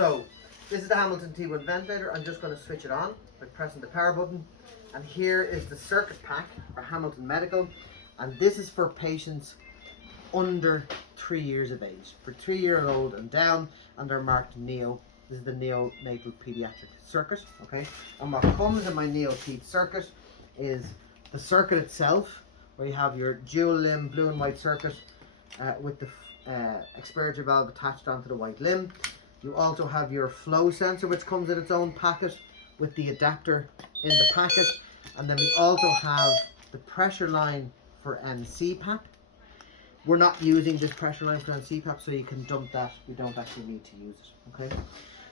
So this is the Hamilton T1 ventilator. I'm just going to switch it on by pressing the power button. And here is the circuit pack for Hamilton Medical. And this is for patients under 3 years of age. For 3-year-old and down, and they're marked Neo. This is the neonatal pediatric circuit, okay? And what comes in my Neonate circuit is the circuit itself, where you have your dual limb blue and white circuit with the expiratory valve attached onto the white limb. You also have your flow sensor, which comes in its own packet with the adapter in the packet. And then we also have the pressure line for CPAP. We're not using this pressure line for CPAP, so you can dump that. We don't actually need to use it, okay?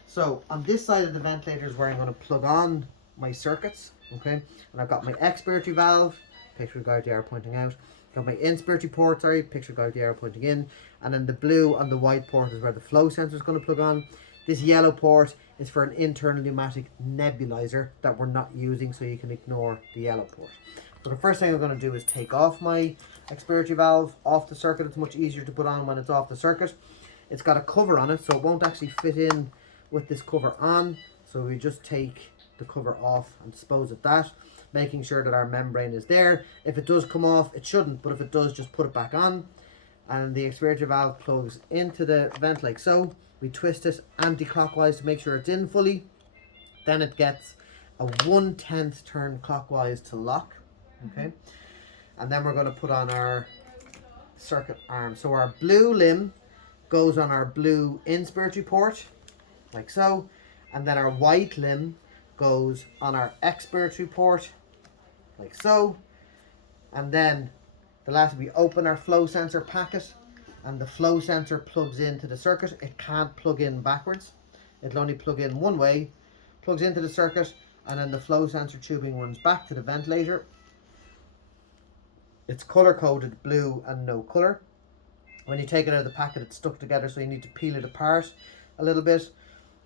So on this side of the ventilator is where I'm going to plug on my circuits, okay? And I've got my expiratory valve, picture guide the arrow pointing out. Got my inspiratory port, sorry, picture guide the arrow pointing in. And then the blue and the white port is where the flow sensor is going to plug on. This yellow port is for an internal pneumatic nebulizer that we're not using, so you can ignore the yellow port. So the first thing I'm going to do is take off my expiratory valve off the circuit. It's much easier to put on when it's off the circuit. It's got a cover on it, so it won't actually fit in with this cover on. So we just take the cover off and dispose of that, making sure that our membrane is there. If it does come off, it shouldn't, but if it does, just put it back on. And the expiratory valve plugs into the vent like so. We twist it anti-clockwise to make sure it's in fully. Then it gets a 1/10 turn clockwise to lock, okay? And then we're going to put on our circuit arm. So our blue limb goes on our blue inspiratory port, like so. And then our white limb goes on our expiratory port, like so. And then the last, we open our flow sensor packet, and the flow sensor plugs into the circuit. It can't plug in backwards. It'll only plug in one way. Plugs into the circuit, and then the flow sensor tubing runs back to the ventilator. It's color coded blue and no color. When you take it out of the packet, it's stuck together, so you need to peel it apart a little bit.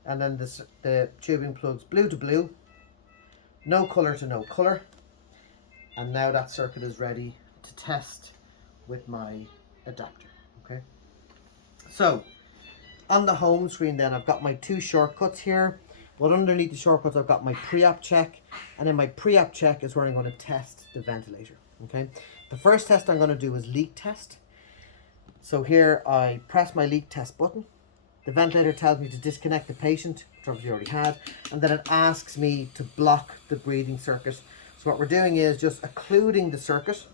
And then the tubing plugs blue to blue, no color to no color. And now that circuit is ready to test with my adapter, okay? So on the home screen then, I've got my 2 shortcuts here. Well, underneath the shortcuts, I've got my pre-op check, and then my pre-op check is where I'm going to test the ventilator, okay? The first test I'm going to do is leak test. So here I press my leak test button. The ventilator tells me to disconnect the patient, which obviously already had, and then it asks me to block the breathing circuit. So what we're doing is just occluding the circuit.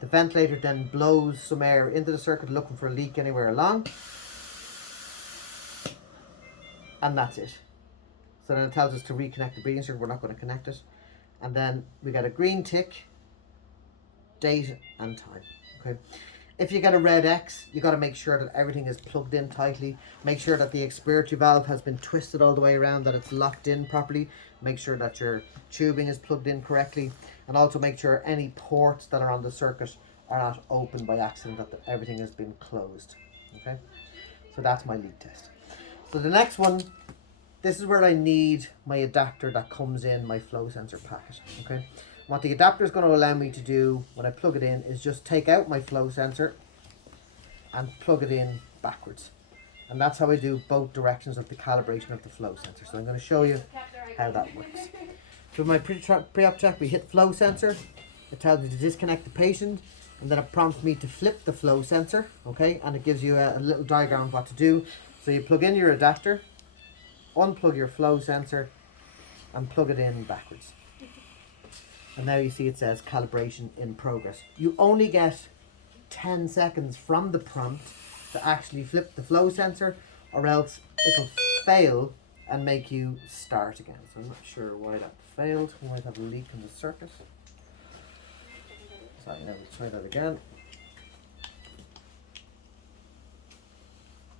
The ventilator then blows some air into the circuit, looking for a leak anywhere along. And that's it. So then it tells us to reconnect the breathing circuit. We're not going to connect it. And then we get a green tick, date and time, okay? If you get a red X, you got to make sure that everything is plugged in tightly. Make sure that the expiratory valve has been twisted all the way around, that it's locked in properly. Make sure that your tubing is plugged in correctly. And also make sure any ports that are on the circuit are not open by accident, that everything has been closed. Okay? So that's my leak test. So the next one, this is where I need my adapter that comes in my flow sensor packet. Okay? What the adapter is going to allow me to do when I plug it in is just take out my flow sensor and plug it in backwards. And that's how I do both directions of the calibration of the flow sensor. So I'm going to show you how that works. So with my pre-op check, we hit flow sensor. It tells me to disconnect the patient, and then it prompts me to flip the flow sensor, okay? And it gives you a little diagram of what to do. So you plug in your adapter, unplug your flow sensor, and plug it in backwards. And now you see it says calibration in progress. You only get 10 seconds from the prompt to actually flip the flow sensor, or else it'll fail and make you start again. So I'm not sure why that failed. We might have a leak in the circuit. Sorry, now let's try that again.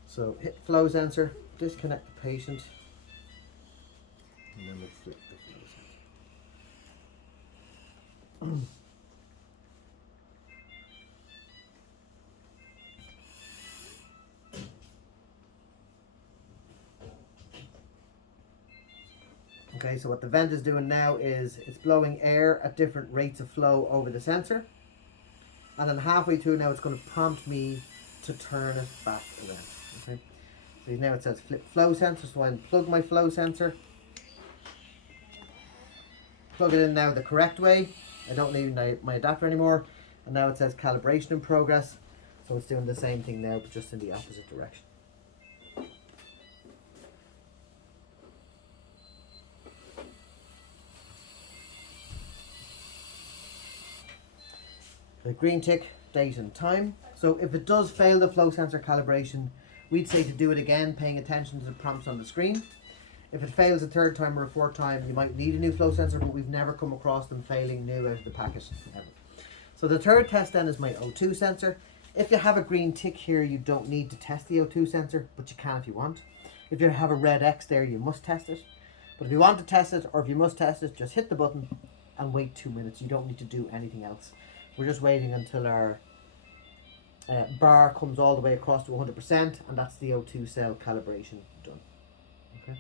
So hit flow sensor, disconnect the patient, and then we'll flip the flow sensor. Okay, so what the vent is doing now is it's blowing air at different rates of flow over the sensor. And then halfway through now it's going to prompt me to turn it back around. Okay, See, now it says flip flow sensor, so I unplug my flow sensor. Plug it in now the correct way. I don't need my adapter anymore. And now it says calibration in progress. So it's doing the same thing now, but just in the opposite direction. The green tick, date and time. So if it does fail the flow sensor calibration, we'd say to do it again, paying attention to the prompts on the screen. If it fails a third time or a fourth time, you might need a new flow sensor, but we've never come across them failing new out of the packet ever. So the third test then is my O2 sensor. If you have a green tick here, you don't need to test the O2 sensor, but you can if you want. If you have a red X there, you must test it. But if you want to test it, or if you must test it, just hit the button and wait 2 minutes. You don't need to do anything else. We're just waiting until our bar comes all the way across to 100%, and that's the O2 cell calibration done. Okay.